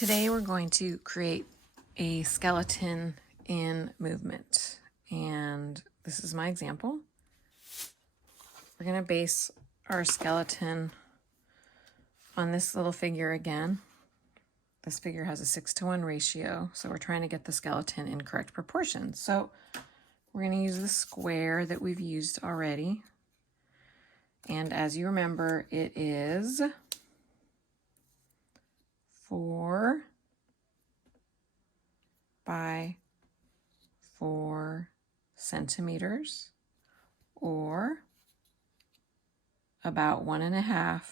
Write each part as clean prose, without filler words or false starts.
Today we're going to create a skeleton in movement, and this is my example. We're going to base our skeleton on this little figure again. This figure has a 6:1 ratio, so we're trying to get the skeleton in correct proportions. So we're going to use the square that we've used already, and as you remember, it is 4 by 4 centimeters, or about 1.5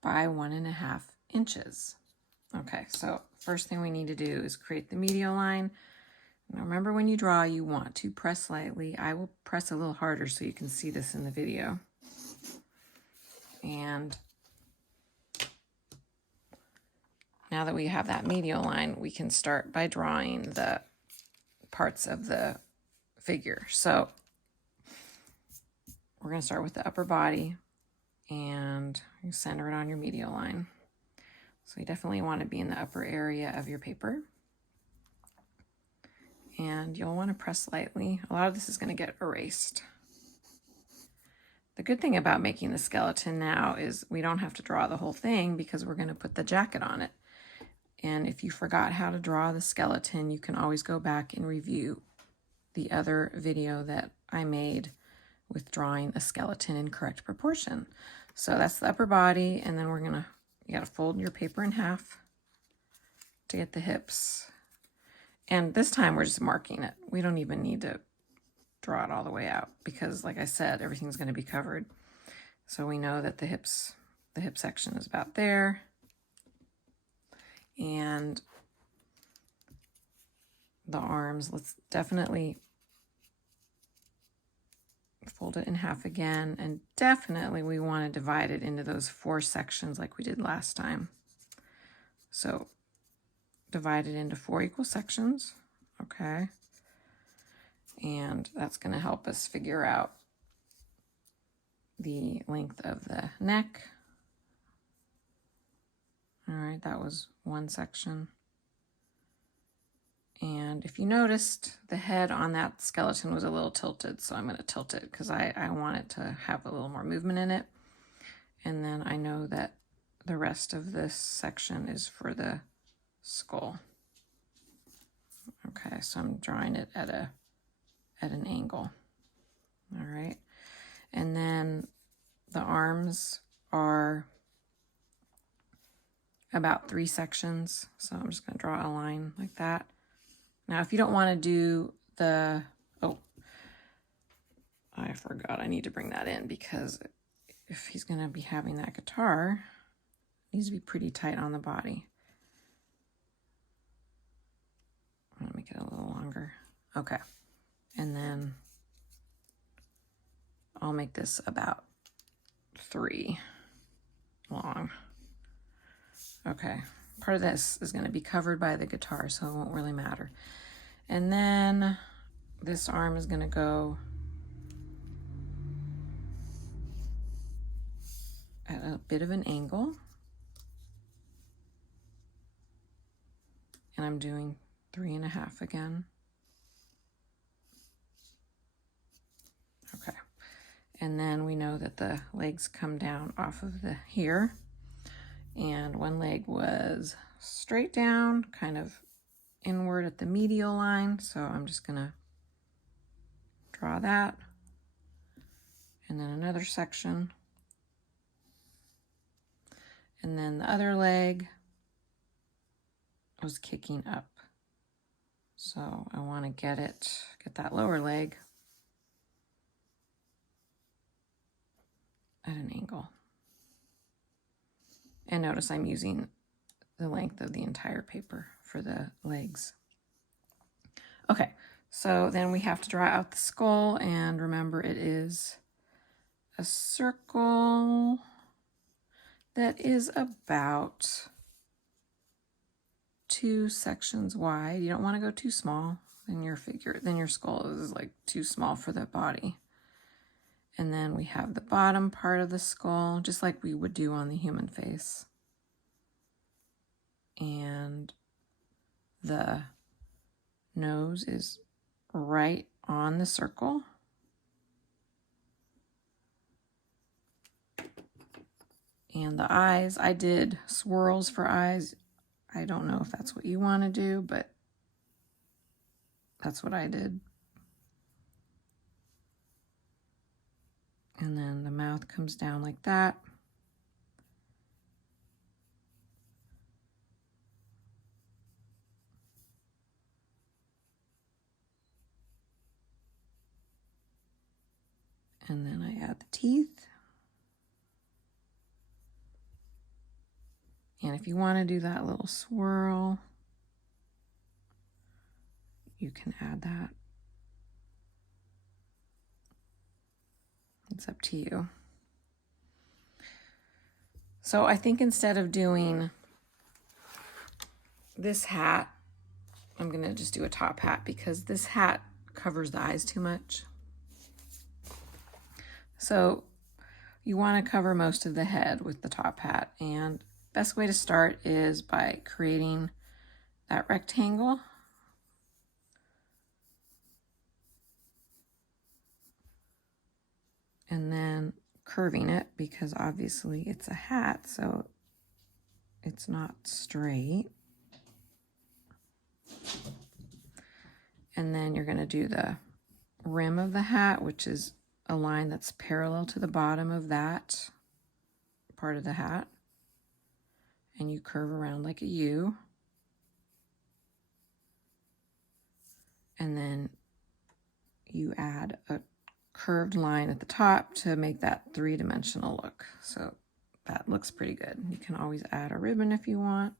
by 1.5 inches. Okay, so first thing we need to do is create the medial line. Now remember, when you draw, you want to press lightly. I will press a little harder so you can see this in the video. And now that we have that medial line, we can start by drawing the parts of the figure. So we're going to start with the upper body, and you center it on your medial line. So you definitely want to be in the upper area of your paper. And you'll want to press lightly. A lot of this is going to get erased. The good thing about making the skeleton now is we don't have to draw the whole thing because we're going to put the jacket on it. And if you forgot how to draw the skeleton, you can always go back and review the other video that I made with drawing a skeleton in correct proportion. So that's the upper body, and then you gotta fold your paper in half to get the hips. And this time we're just marking it. We don't even need to draw it all the way out because, like I said, everything's gonna be covered. So we know that the hip section is about there. And the arms, let's definitely fold it in half again, and definitely we want to divide it into those 4 sections like we did last time. So divide it into 4 equal sections, okay? And that's going to help us figure out the length of the neck. All right, that was 1 section. And if you noticed, the head on that skeleton was a little tilted, so I'm going to tilt it because I want it to have a little more movement in it. And then I know that the rest of this section is for the skull. Okay, so I'm drawing it at an angle. All right, and then the arms are about 3 sections, so I'm just going to draw a line like that. Now, if you don't want to do the, oh, I forgot I need to bring that in because if he's going to be having that guitar, it needs to be pretty tight on the body. I'm going to make it a little longer. Okay. And then I'll make this about 3 long. Okay. Part of this is going to be covered by the guitar, so it won't really matter. And then this arm is going to go at a bit of an angle. And I'm doing 3.5 again. Okay. And then we know that the legs come down off of here. And one leg was straight down, kind of inward at the medial line. So I'm just going to draw that. And then another section. And then the other leg was kicking up. So I want to get that lower leg at an angle. And notice I'm using the length of the entire paper for the legs. Okay, so then we have to draw out the skull, and remember it is a circle that is about 2 sections wide. You don't want to go too small, then your skull is like too small for the body. And then we have the bottom part of the skull, just like we would do on the human face. and the nose is right on the circle. And the eyes, I did swirls for eyes. I don't know if that's what you want to do, but that's what I did. And then the mouth comes down like that. And then I add the teeth. And if you want to do that little swirl, you can add that. It's up to you. So I think instead of doing this hat, I'm going to just do a top hat because this hat covers the eyes too much. So you want to cover most of the head with the top hat, and best way to start is by creating that rectangle. And then curving it, because obviously it's a hat, so it's not straight. And then you're going to do the rim of the hat, which is a line that's parallel to the bottom of that part of the hat. And you curve around like a U. And then you add a curved line at the top to make that three-dimensional look. So that looks pretty good. You can always add a ribbon if you want.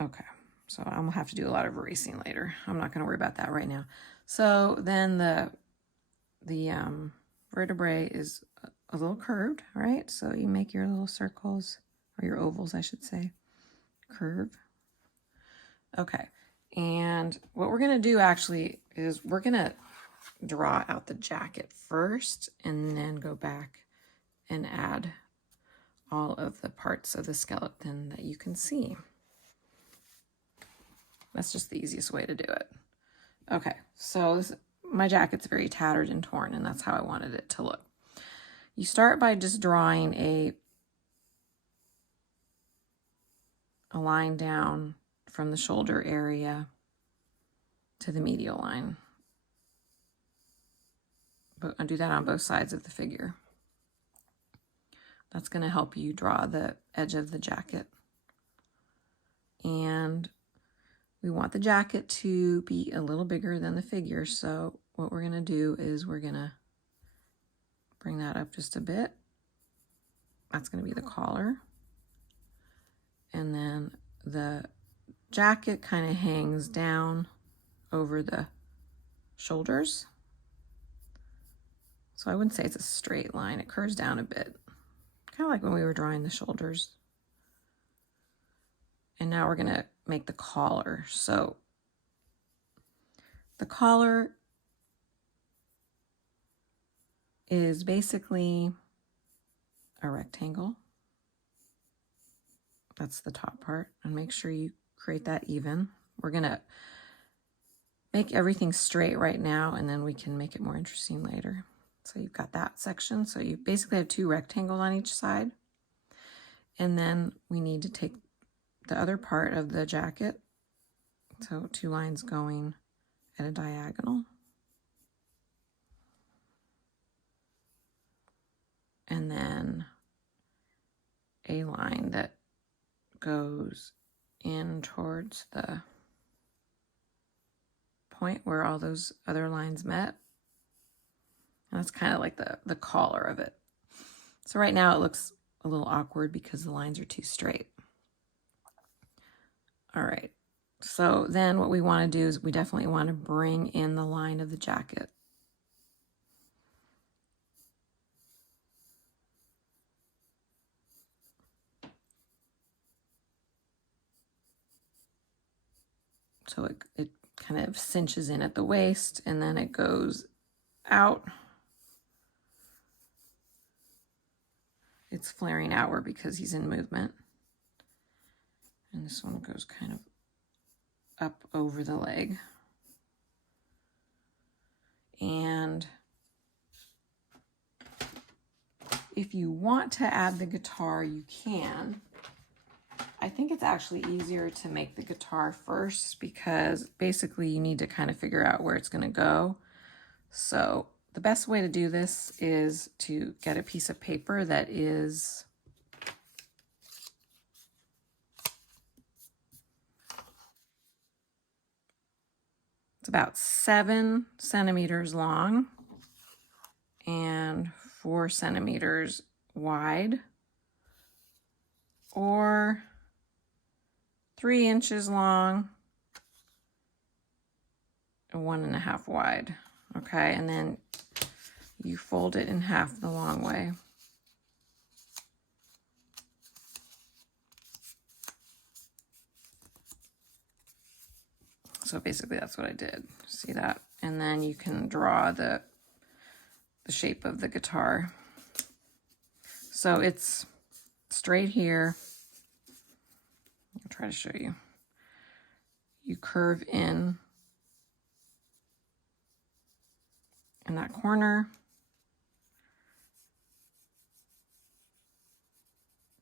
Okay, so I'm gonna have to do a lot of erasing later. I'm not gonna worry about that right now. So then the vertebrae is a little curved, right? So you make your little circles, or your ovals, I should say, curve. Okay, and what we're gonna do actually is we're gonna draw out the jacket first and then go back and add all of the parts of the skeleton that you can see. That's just the easiest way to do it. Okay, so my jacket's very tattered and torn, and that's how I wanted it to look. You start by just drawing a line down from the shoulder area to the medial line. But I'll do that on both sides of the figure. That's going to help you draw the edge of the jacket. And we want the jacket to be a little bigger than the figure, so what we're going to do is we're going to bring that up just a bit. That's going to be the collar. And then the jacket kind of hangs down over the shoulders. So I wouldn't say it's a straight line. It curves down a bit, kind of like when we were drawing the shoulders. And now we're going to make the collar. So the collar is basically a rectangle. That's the top part. And make sure you create that even. We're going to make everything straight right now, and then we can make it more interesting later. So you've got that section. So you basically have two rectangles on each side. And then we need to take the other part of the jacket. So two lines going at a diagonal. And then a line that goes in towards the point where all those other lines met. And that's kind of like the collar of it. So right now it looks a little awkward because the lines are too straight. All right, so then what we want to do is we definitely want to bring in the line of the jacket. So it kind of cinches in at the waist, and then it goes out it's flaring outward because he's in movement. And this one goes kind of up over the leg. And if you want to add the guitar, you can. I think it's actually easier to make the guitar first because basically you need to kind of figure out where it's going to go. So the best way to do this is to get a piece of paper that is it's about 7 centimeters long and 4 centimeters wide, or 3 inches long and 1.5 wide. Okay, and then you fold it in half the long way. So basically that's what I did. See that? And then you can draw the shape of the guitar. So it's straight here. I'll try to show you. You curve in that corner,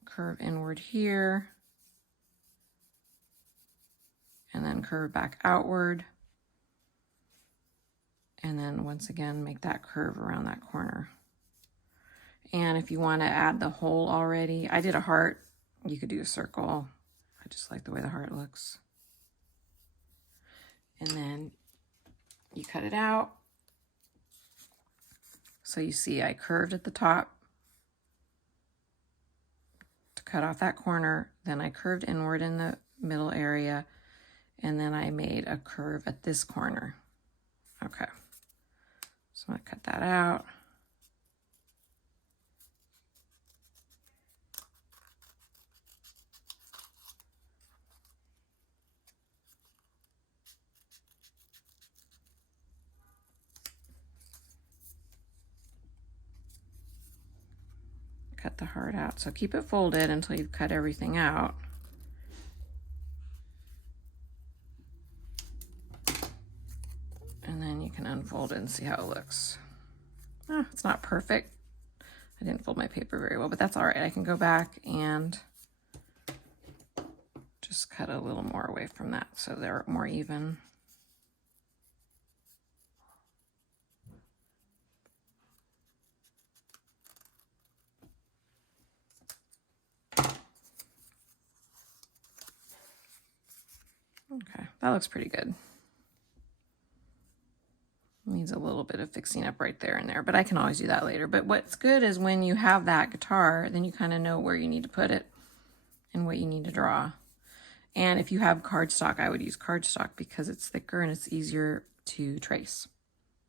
curve inward here, and then curve back outward, and then once again make that curve around that corner. And if you want to add the hole already, I did a heart. You could do a circle. I just like the way the heart looks. And then you cut it out. So you see I curved at the top to cut off that corner. Then I curved inward in the middle area. And then I made a curve at this corner. Okay. So I'm going to cut that out. Cut the heart out. So keep it folded until you've cut everything out. And then you can unfold it and see how it looks. It's not perfect. I didn't fold my paper very well, but that's all right. I can go back and just cut a little more away from that so they're more even. Okay, that looks pretty good. Needs a little bit of fixing up right there and there, but I can always do that later. But what's good is when you have that guitar, then you kind of know where you need to put it and what you need to draw. And if you have cardstock, I would use cardstock because it's thicker and it's easier to trace.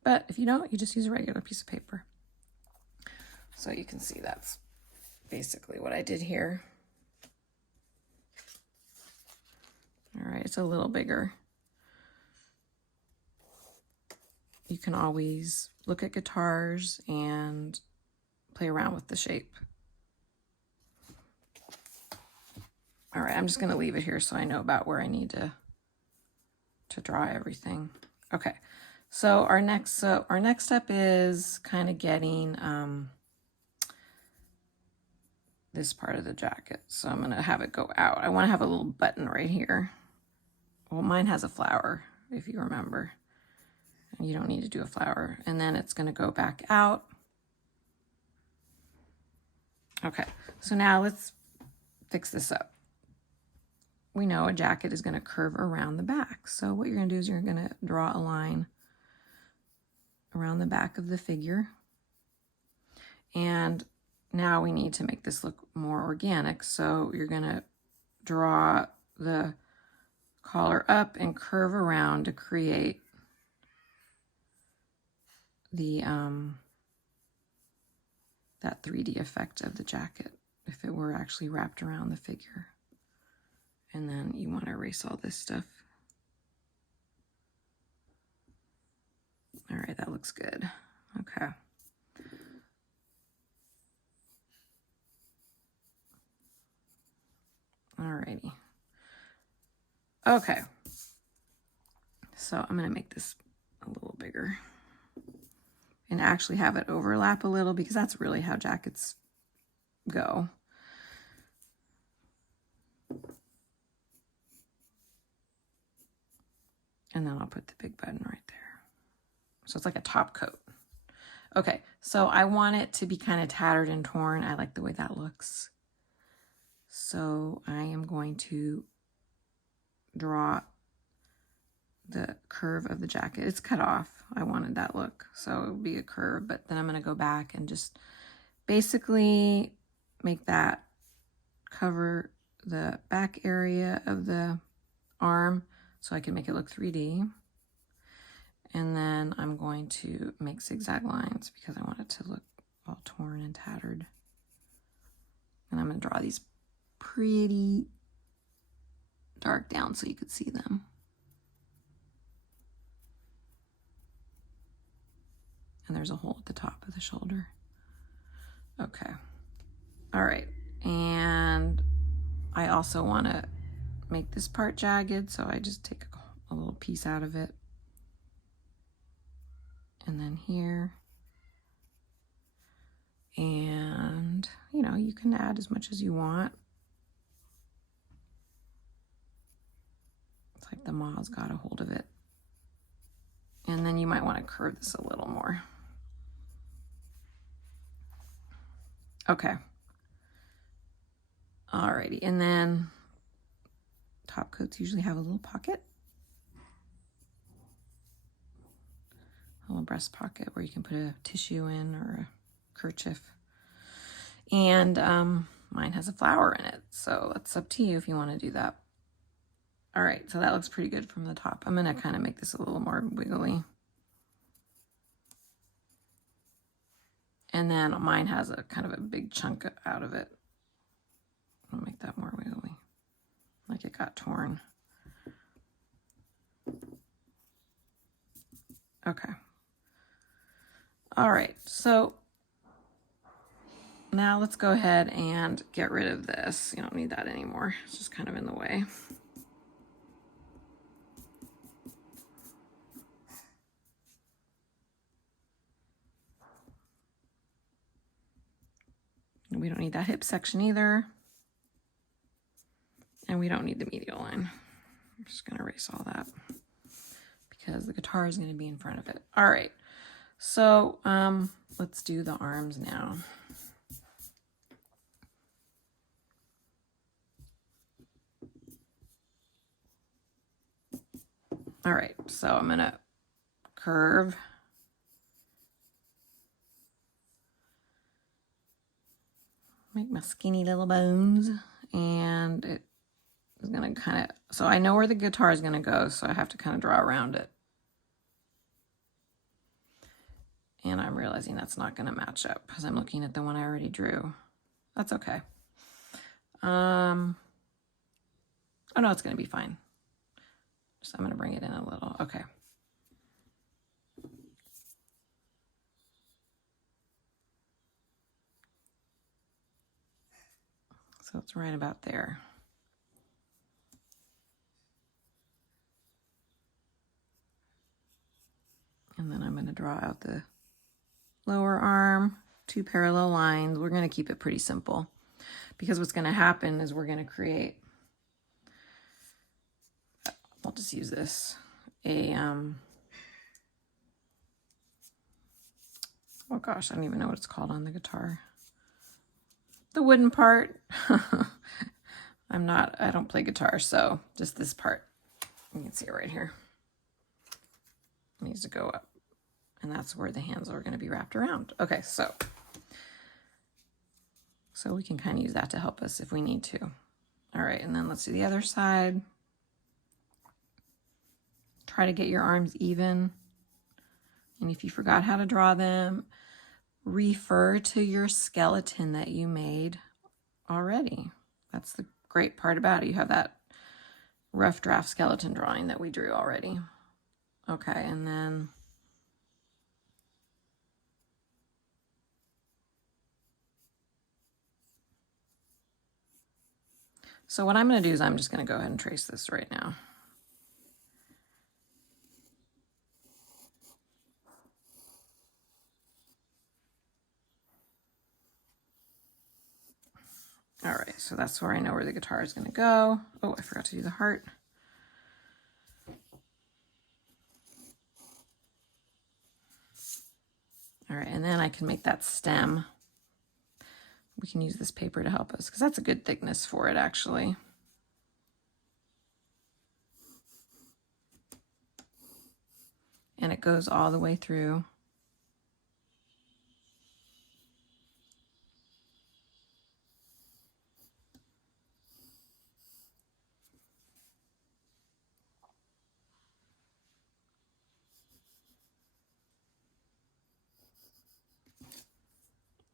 But if you don't, you just use a regular piece of paper. So you can see that's basically what I did here. All right, it's a little bigger. You can always look at guitars and play around with the shape. All right, I'm just going to leave it here so I know about where I need to draw everything. Okay, so our next step is kind of getting this part of the jacket. So I'm going to have it go out. I want to have a little button right here. Well, mine has a flower, if you remember. You don't need to do a flower. And then it's going to go back out. Okay, so now let's fix this up. We know a jacket is going to curve around the back. So what you're going to do is you're going to draw a line around the back of the figure. And now we need to make this look more organic. So you're going to draw the collar up and curve around to create the that 3D effect of the jacket if it were actually wrapped around the figure. And then you want to erase all this stuff. All right, that looks good. Okay. Alrighty. Okay. So I'm going to make this a little bigger and actually have it overlap a little, because that's really how jackets go. And then I'll put the big button right there. So it's like a top coat. Okay, so I want it to be kind of tattered and torn. I like the way that looks. So I am going to draw the curve of the jacket. It's cut off. I wanted that look, so it would be a curve, but then I'm going to go back and just basically make that cover the back area of the arm so I can make it look 3D. And then I'm going to make zigzag lines because I want it to look all torn and tattered. And I'm going to draw these pretty dark down so you could see them. And there's a hole at the top of the shoulder. Okay. All right. And I also want to make this part jagged, so I just take a little piece out of it. And then here. And, you know, you can add as much as you want. It's like the moth's got a hold of it. And then you might want to curve this a little more. Okay. Alrighty, and then top coats usually have a little pocket. A little breast pocket where you can put a tissue in or a kerchief. And mine has a flower in it, so it's up to you if you want to do that. All right, so that looks pretty good from the top. I'm gonna kind of make this a little more wiggly. And then mine has a kind of a big chunk out of it. I'll make that more wiggly, like it got torn. Okay. All right, so now let's go ahead and get rid of this. You don't need that anymore. It's just kind of in the way. We don't need that hip section either. And we don't need the medial line. I'm just gonna erase all that because the guitar is gonna be in front of it. All right, so let's do the arms now. All right, so I'm gonna curve. Make my skinny little bones, and it is gonna kind of, so I know where the guitar is gonna go, so I have to kind of draw around it. And I'm realizing that's not gonna match up because I'm looking at the one I already drew. That's okay. Oh no, it's gonna be fine. Just I'm gonna bring it in a little, okay. So it's right about there. And then I'm going to draw out the lower arm, 2 parallel lines. We're going to keep it pretty simple because what's going to happen is we're going to create, I'll just use this, oh gosh, I don't even know what it's called on the guitar. The wooden part. I don't play guitar, so just this part. You can see it right here. It needs to go up. And that's where the hands are going to be wrapped around. Okay, so we can kind of use that to help us if we need to. All right, and then let's do the other side. Try to get your arms even. And if you forgot how to draw them, refer to your skeleton that you made already. That's the great part about it. You have that rough draft skeleton drawing that we drew already. Okay, and then So what I'm going to do is I'm just going to go ahead and trace this right now. All right, so that's where I know where the guitar is going to go. Oh, I forgot to do the heart. All right, and then I can make that stem. We can use this paper to help us because that's a good thickness for it, actually. And it goes all the way through.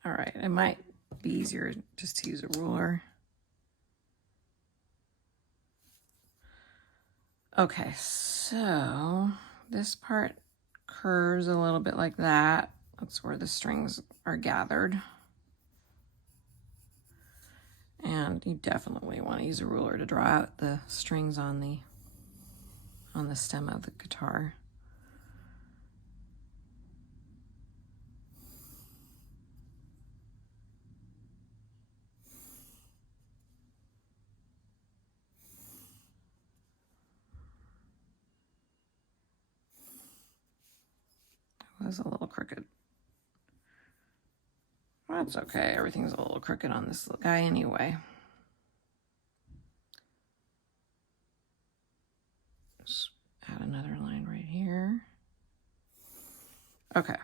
All right, it might be easier just to use a ruler. Okay, so this part curves a little bit like that. That's where the strings are gathered. And you definitely want to use a ruler to draw out the strings on the stem of the guitar. It was a little crooked. That's okay. Everything's a little crooked on this guy anyway. Just add another line right here. Okay.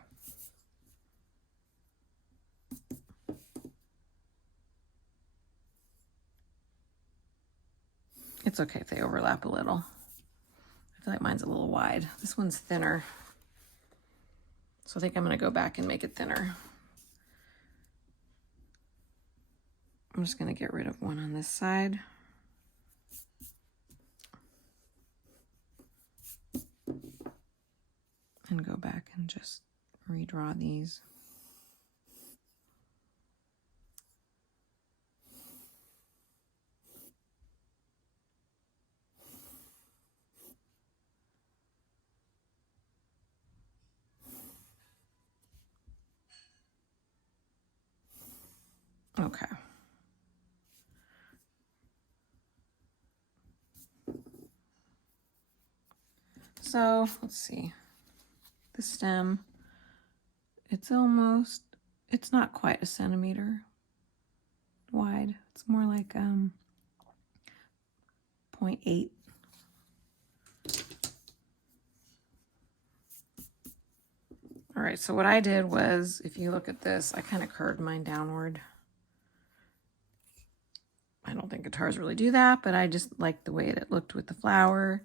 It's okay if they overlap a little. I feel like mine's a little wide. This one's thinner. So I think I'm going to go back and make it thinner. I'm just going to get rid of one on this side. And go back and just redraw these. Okay. So let's see. The stem, it's not quite a centimeter wide. It's more like 0.8. All right, so what I did was, if you look at this, I kind of curved mine downward. I don't think guitars really do that, but I just liked the way it looked with the flower.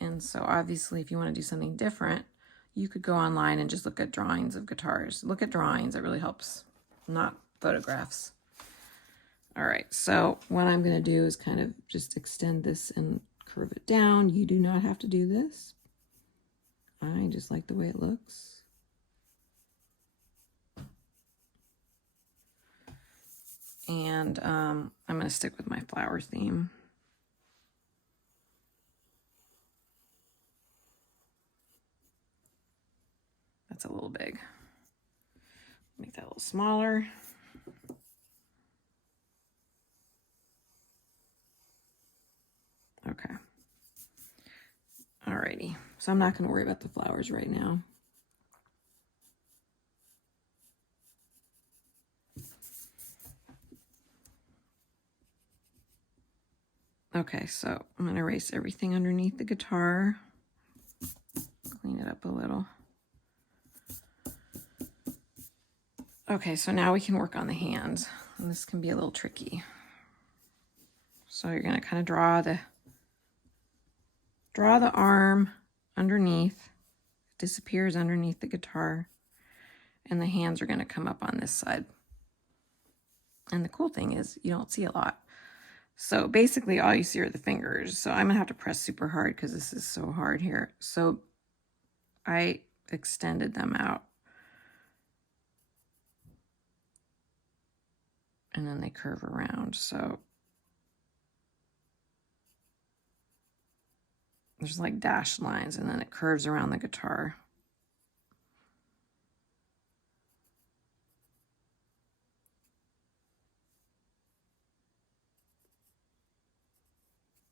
And so obviously if you want to do something different, you could go online and just look at drawings of guitars. Look at drawings, it really helps, not photographs. All right, so what I'm going to do is kind of just extend this and curve it down. You do not have to do this. I just like the way it looks. And I'm going to stick with my flower theme. That's a little big. Make that a little smaller. Okay. Alrighty. So I'm not going to worry about the flowers right now. Okay, so I'm going to erase everything underneath the guitar. Clean it up a little. Okay, so now we can work on the hands. And this can be a little tricky. So you're going to kind of draw the arm underneath. It disappears underneath the guitar. And the hands are going to come up on this side. And the cool thing is you don't see a lot. So basically all you see are the fingers. So I'm going to have to press super hard because this is so hard here. So I extended them out. And then they curve around. So There's like dashed lines and then it curves around the guitar.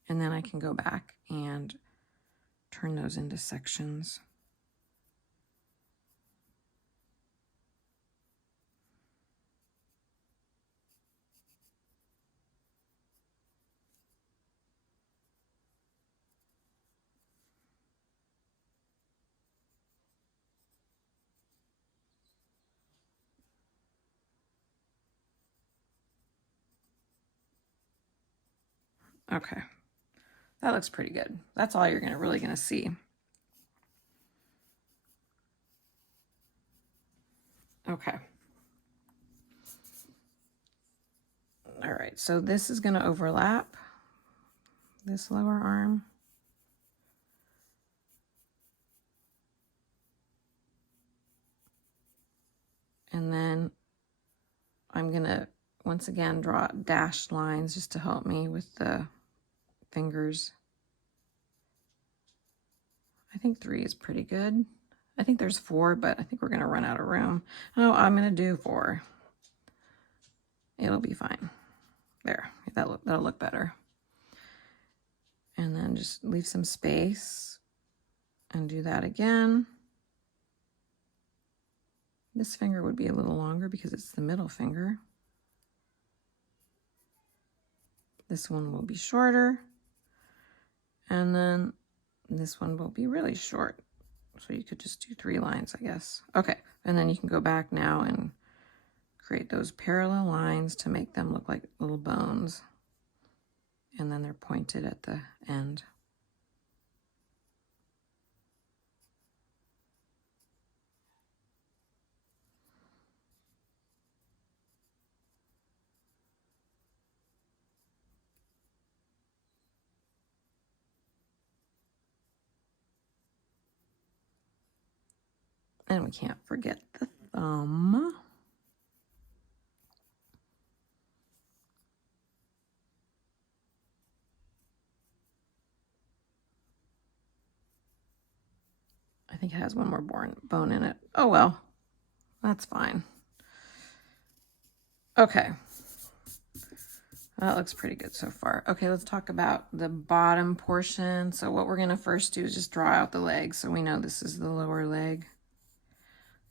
And then I can go back and turn those into sections. Okay, that looks pretty good. That's all you're really gonna see. Okay. All right, so this is gonna overlap this lower arm. And then I'm gonna, once again, draw dashed lines just to help me with the fingers. I think 3 is pretty good. I think there's 4, but I think we're gonna run out of room. Oh, I'm gonna do 4. It'll be fine. There, that'll look better. And then just leave some space and do that again. This finger would be a little longer because it's the middle finger. This one will be shorter. And then this one will be really short. So you could just do 3 lines, I guess. Okay, and then you can go back now and create those parallel lines to make them look like little bones. And then they're pointed at the end. And we can't forget the thumb. I think it has one more bone in it. Oh well, that's fine. Okay, that looks pretty good so far. Okay, let's talk about the bottom portion. So what we're gonna first do is just draw out the legs so we know this is the lower leg.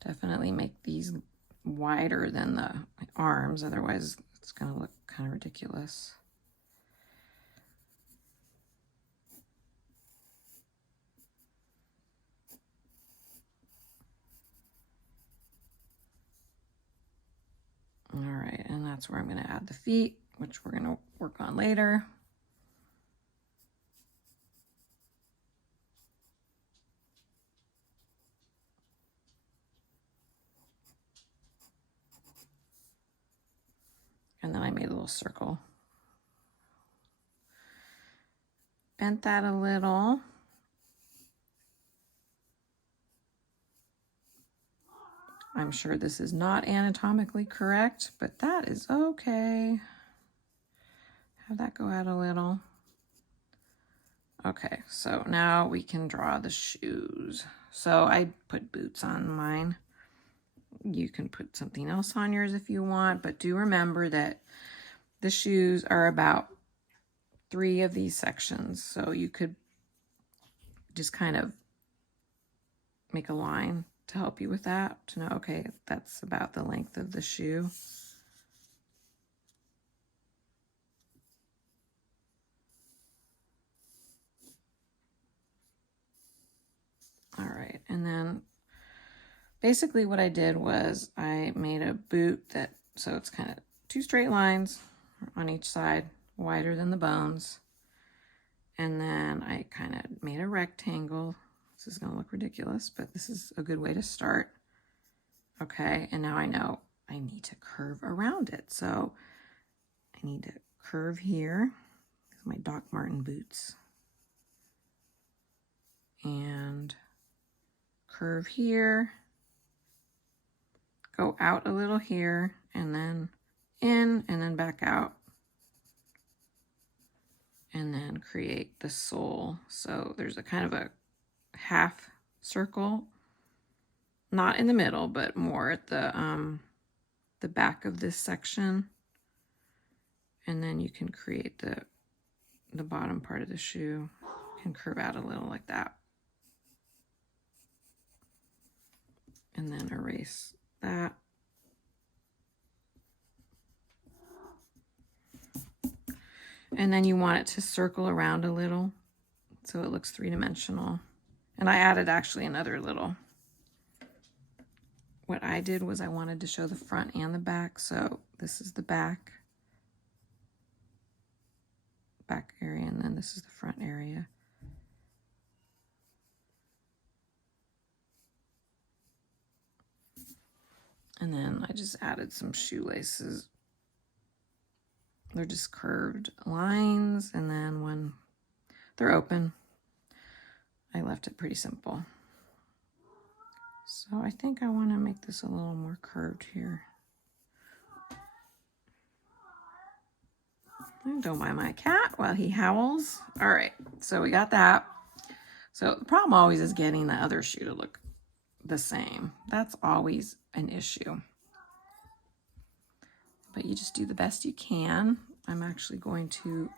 Definitely make these wider than the arms, otherwise it's gonna look kind of ridiculous. All right, and that's where I'm gonna add the feet, which we're gonna work on later. And then I made a little circle. Bent that a little. I'm sure this is not anatomically correct, but that is okay. Have that go out a little. Okay, so now we can draw the shoes. So I put boots on mine. You can put something else on yours if you want, but do remember that the shoes are about 3 of these sections. So you could just kind of make a line to help you with that, to know, okay, that's about the length of the shoe. All right, and then basically what I did was I made a boot that, so it's kind of 2 straight lines on each side, wider than the bones. And then I kind of made a rectangle. This is gonna look ridiculous, but this is a good way to start. Okay, and now I know I need to curve around it. So I need to curve here. These are my Doc Marten boots. And curve here. Go out a little here, and then in, and then back out. and then create the sole. So there's a kind of a half circle, not in the middle, but more at the back of this section. And then you can create the bottom part of the shoe, can curve out a little like that. And then erase that. And then you want it to circle around a little so it looks three-dimensional. And I added actually another little. What I did was I wanted to show the front and the back. So this is the back area, and then this is the front area. And then I just added some shoelaces. They're just curved lines, and then when they're open, I left it pretty simple. So I think I want to make this a little more curved here. Don't mind my cat while he howls. All right, so we got that. So the problem always is getting the other shoe to look the same. That's always an issue. But you just do the best you can. I'm actually going to,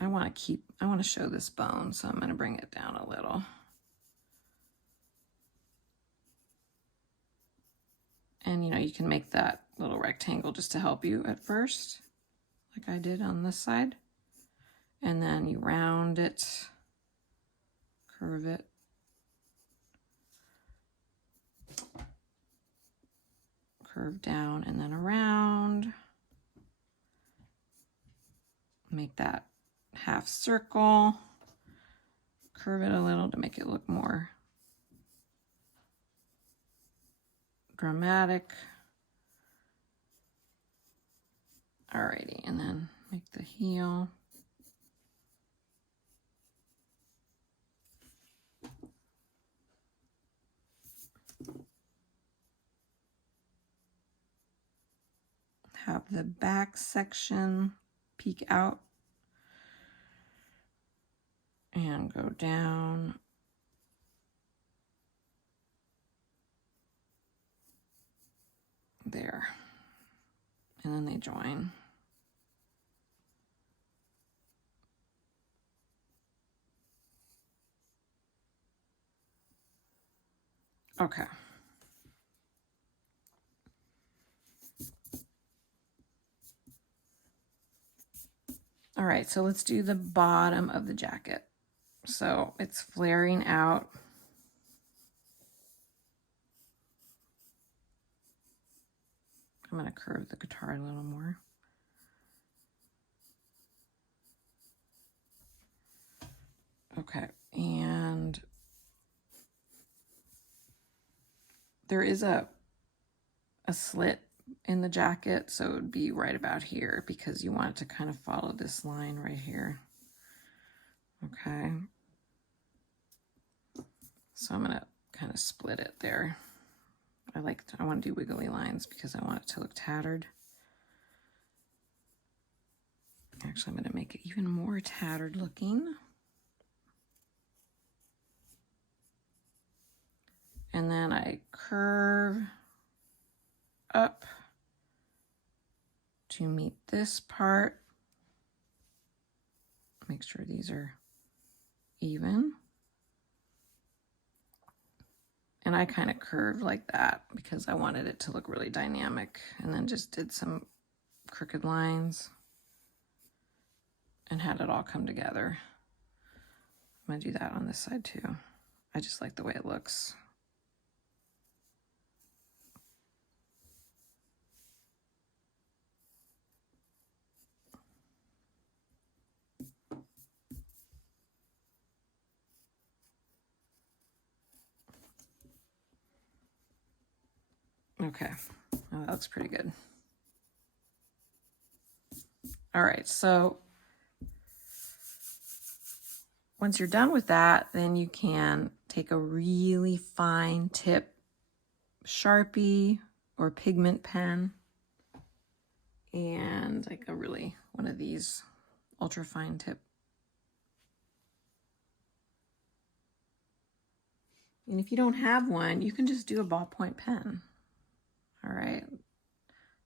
I want to show this bone, so I'm going to bring it down a little. And you know, you can make that little rectangle just to help you at first, like I did on this side. And then you round it, curve it. Curve down and then around. Make that half circle. Curve it a little to make it look more dramatic. Alrighty, and then make the heel. Have the back section peek out and go down. There. And then they join. Okay. All right, so let's do the bottom of the jacket. So it's flaring out. I'm going to curve the guitar a little more. Okay, and there is a slit in the jacket, so it would be right about here because you want it to kind of follow this line right here. Okay. So I'm going to kind of split it there. I want to do wiggly lines because I want it to look tattered. Actually, I'm going to make it even more tattered looking. And then I curve up to meet this part. Make sure these are even. And I kind of curved like that because I wanted it to look really dynamic, and then just did some crooked lines and had it all come together. I'm going to do that on this side too. I just like the way it looks. Okay, oh, that looks pretty good. All right, so once you're done with that, then you can take a really fine tip Sharpie or pigment pen and like one of these ultra fine tip. And if you don't have one, you can just do a ballpoint pen. All right.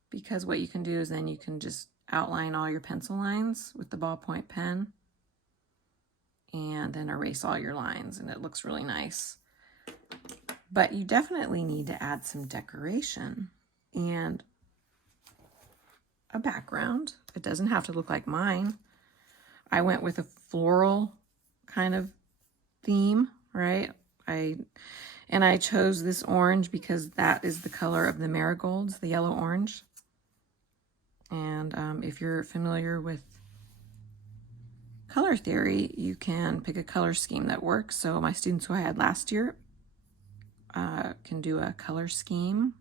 Because what you can do is then you can just outline all your pencil lines with the ballpoint pen and then erase all your lines, and it looks really nice. But you definitely need to add some decoration and a background. It doesn't have to look like mine. I went with a floral kind of theme, right? I chose this orange because that is the color of the marigolds, the yellow orange. And if you're familiar with color theory, you can pick a color scheme that works. So my students who I had last year can do a color scheme,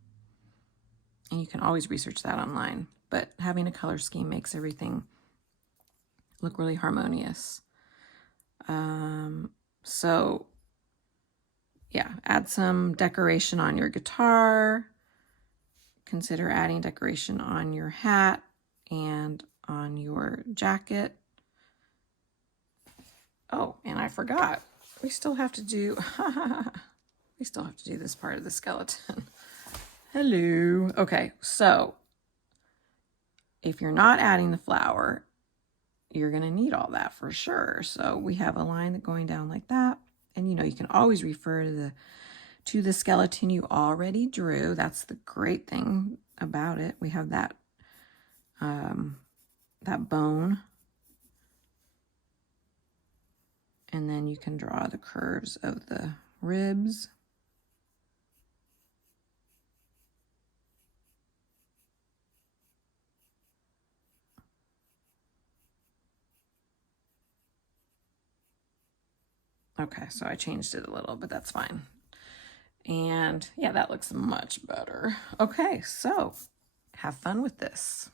and you can always research that online. But having a color scheme makes everything look really harmonious. So yeah, add some decoration on your guitar. Consider adding decoration on your hat and on your jacket. Oh, and I forgot. We still have to do this part of the skeleton. Hello. Okay, so if you're not adding the flower, you're going to need all that for sure. So we have a line going down like that. And you can always refer to the skeleton you already drew. That's the great thing about it. We have that bone. And then you can draw the curves of the ribs. Okay, so I changed it a little, but that's fine. And yeah, that looks much better. Okay, so have fun with this.